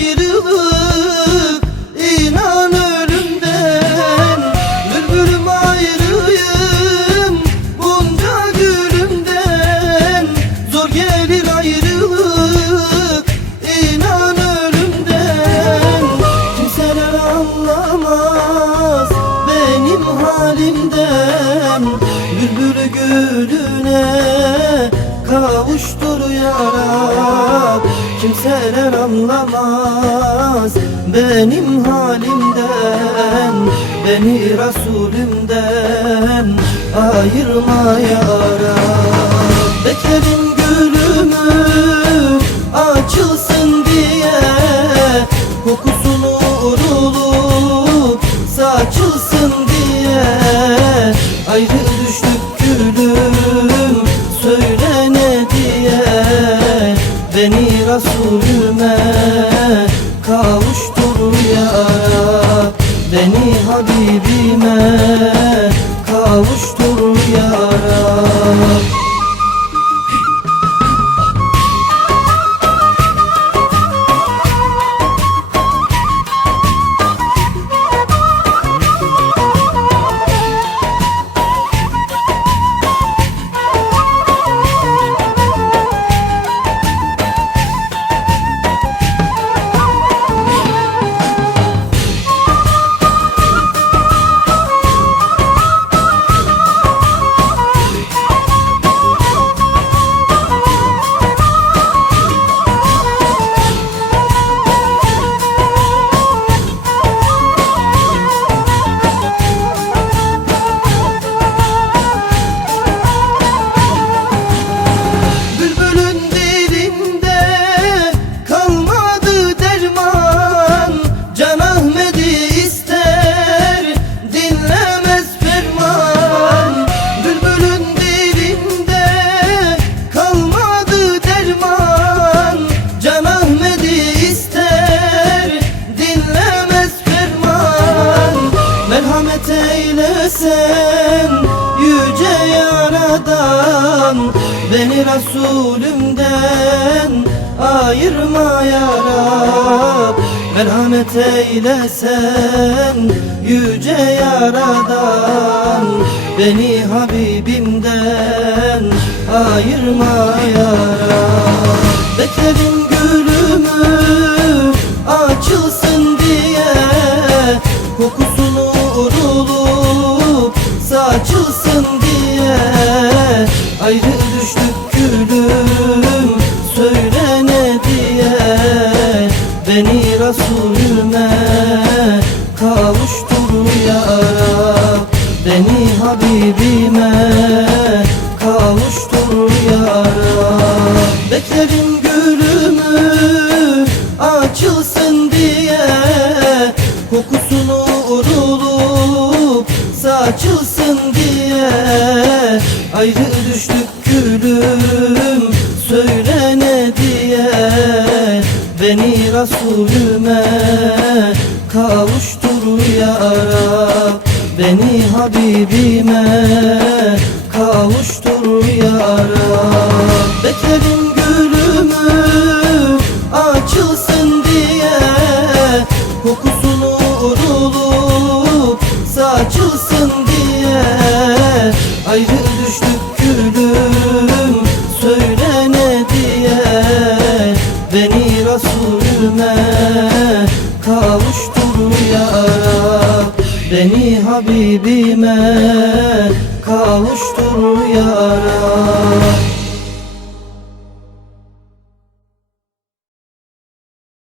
ayrılık inan ölümden. Bülbülüm ayrıyım bunca gülümden. Zor gelir ayrılık inan ölümden. Kimseler anlamaz benim halimden. Bülbül gülüne kavuştur yaram Kimseler anlamaz. Benim halimden Beni Resulümden ayırma ya Rab. Bekledim Habibime kavuştur ya Rab Merhamet eylesen yüce yaradan. Beni Resulümden ayırma ya Merhamet eylesen yüce yaradan. Beni Habibimden ayırma ya Bekledim vurulup saçılsın diye Ayrı düştük gülüm söyle ne diye? Beni Resulüme kavuştur ya Beni Habibime kavuştur ya Beklerim Ayrı düştük gülüm söyle ne diye? Beni Resulüme kavuştur ya Rab Beni Habibime kavuştur ya Rab Bekledim gülümü açılsın diye. Kokusunu vurulup saçılsın diye Ayrı düştük gülüm söyle ne diye? Beni Resulüme kavuştur ya? Beni Habibime kavuştur ya? Rab